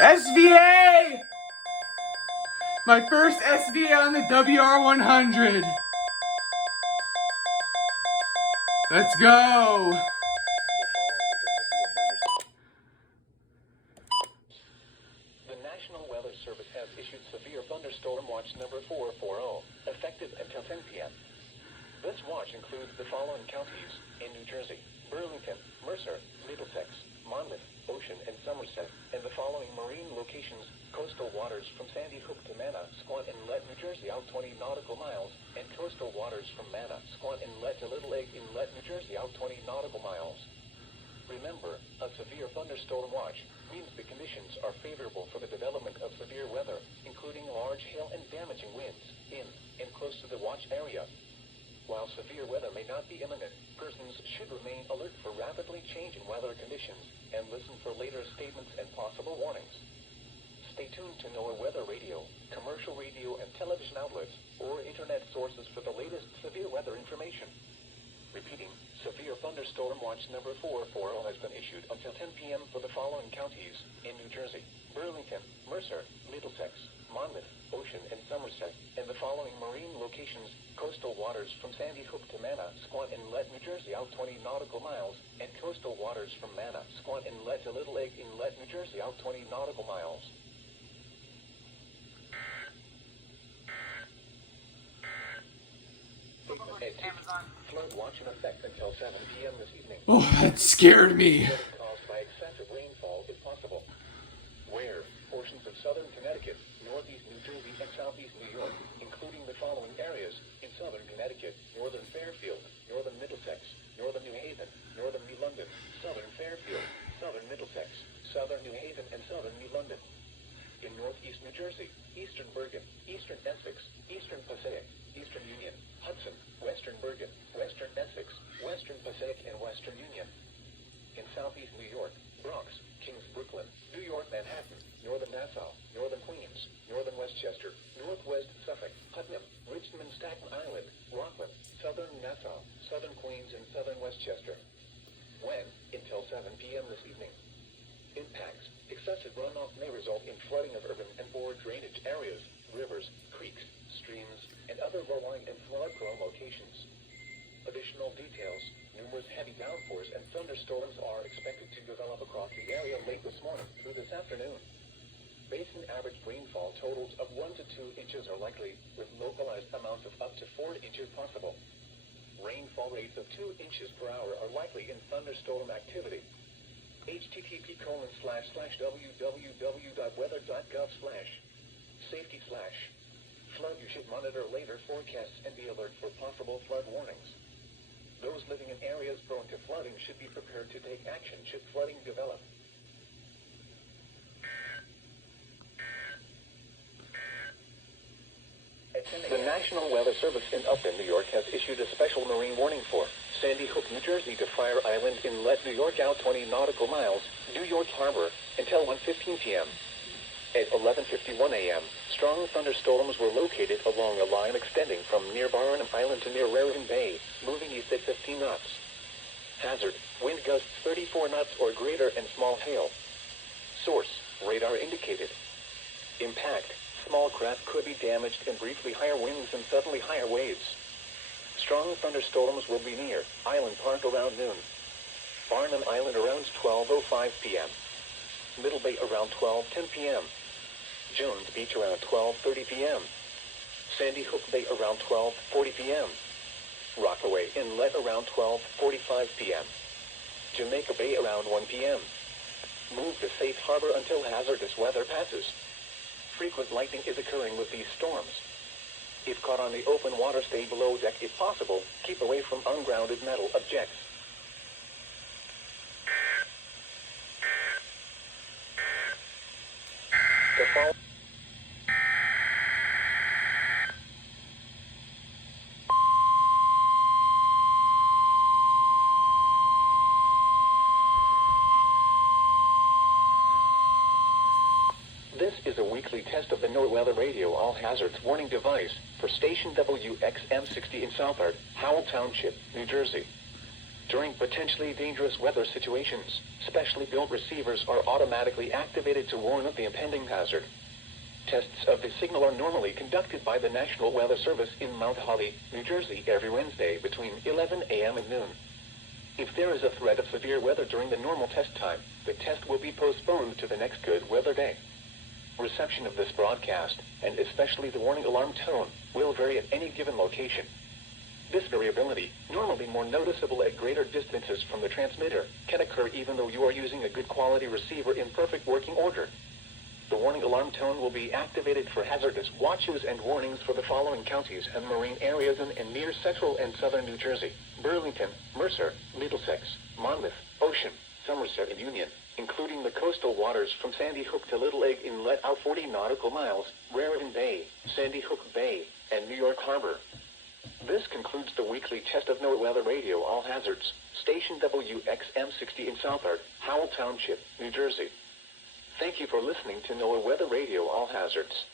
SVA! My first SVA on the WR100. Let's go. The National Weather Service has issued severe thunderstorm watch number 440, effective until 10 p.m. This watch includes the following counties in New Jersey: Burlington, Mercer, Middlesex, Monmouth, Ocean, and Somerset, and the following marine locations: coastal waters from Sandy Hook to Mana, Squat Inlet, New Jersey, out 20 nautical miles, and coastal waters from Mana, Squat Inlet to Little Egg Inlet, New Jersey, out 20 nautical miles. Remember, a severe thunderstorm watch means the conditions are favorable for the development of severe weather, including large hail and damaging winds in and close to the watch area. While severe weather may not be imminent, persons should remain alert for rapidly changing weather conditions and listen for later statements and possible warnings. Stay tuned to NWR Weather Radio, commercial radio and television outlets, or internet sources for the latest severe weather information. Repeating, severe thunderstorm watch number 440 has been issued until 10 p.m. for the following counties in New Jersey: Burlington, Mercer, Middlesex, Monmouth, Ocean, and Somerset, and the following marine locations: coastal waters from Sandy Hook to Mana, Squat Inlet, New Jersey, out 20 nautical miles, and coastal waters from Mana, Squat Inlet to Little Egg Inlet, New Jersey, out 20 nautical miles. Flood watch in effect until 7 p.m. this evening. Oh, that scared me. Flooding caused by excessive rainfall is possible. Where portions of southern Connecticut, northeast New Jersey, and southeast New York, including the following areas in southern Connecticut: northern Fairfield, northern Middlesex, northern New Haven, northern New London, southern Fairfield, southern Middlesex, southern New Haven, and southern New London. In northeast New Jersey, eastern Bergen, eastern Essex, eastern Passaic, eastern Union, Hudson, western Bergen, western Essex, western Passaic, and western Union. In southeast New York, Bronx, Kings, Brooklyn, New York, Manhattan, northern Nassau, northern Queens, northern Westchester, northwest Suffolk, Putnam, Richmond, Staten Island, Rockland, southern Nassau, southern Queens, and southern Westchester. When? Until 7 p.m. this evening. Impacts: excessive runoff may result in flooding of urban and/or drainage areas, rivers, creeks, streams, and other low-lying and flood-prone locations. Additional details: numerous heavy downpours and thunderstorms are expected to develop across the area late this morning through this afternoon. Basin average rainfall totals of 1 to 2 inches are likely, with localized amounts of up to 4 inches possible. Rainfall rates of 2 inches per hour are likely in thunderstorm activity. http://www.weather.gov/safety/flood. You should monitor later forecasts and be alert for possible flood warnings. Those living in areas prone to flooding should be prepared to take action should flooding develop. The National Weather Service in Upton, New York, has issued a special marine warning for Sandy Hook, New Jersey to Fire Island Inlet, New York, out 20 nautical miles, New York Harbor, until 1:15 p.m. At 11:51 a.m., strong thunderstorms were located along a line extending from near Barnum Island to near Raritan Bay, moving east at 15 knots. Hazard: wind gusts 34 knots or greater and small hail. Source: radar indicated. Impact: small craft could be damaged and briefly higher winds and suddenly higher waves. Strong thunderstorms will be near Island Park around noon. Barnum Island around 12:05 p.m. Middle Bay around 12:10 p.m. Jones Beach around 12:30 p.m. Sandy Hook Bay around 12:40 p.m. Rockaway Inlet around 12:45 p.m. Jamaica Bay around 1 p.m. Move to safe harbor until hazardous weather passes. Frequent lightning is occurring with these storms. If caught on the open water, stay below deck if possible. Keep away from ungrounded metal objects. This is a weekly test of the NWR Weather Radio All Hazards Warning device for station WXM60 in Southard, Howell Township, New Jersey. During potentially dangerous weather situations, specially built receivers are automatically activated to warn of the impending hazard. Tests of the signal are normally conducted by the National Weather Service in Mount Holly, New Jersey every Wednesday between 11 a.m. and noon. If there is a threat of severe weather during the normal test time, the test will be postponed to the next good weather day. Reception of this broadcast, and especially the warning alarm tone, will vary at any given location. This variability, normally more noticeable at greater distances from the transmitter, can occur even though you are using a good quality receiver in perfect working order. The warning alarm tone will be activated for hazardous watches and warnings for the following counties and marine areas in and near central and southern New Jersey: Burlington, Mercer, Middlesex, Monmouth, Ocean, Somerset, and Union, including the coastal waters from Sandy Hook to Little Egg Inlet out 40 nautical miles, Raritan Bay, Sandy Hook Bay, and New York Harbor. This concludes the weekly test of NOAA Weather Radio All Hazards, station WXM60 in Southard, Howell Township, New Jersey. Thank you for listening to NOAA Weather Radio All Hazards.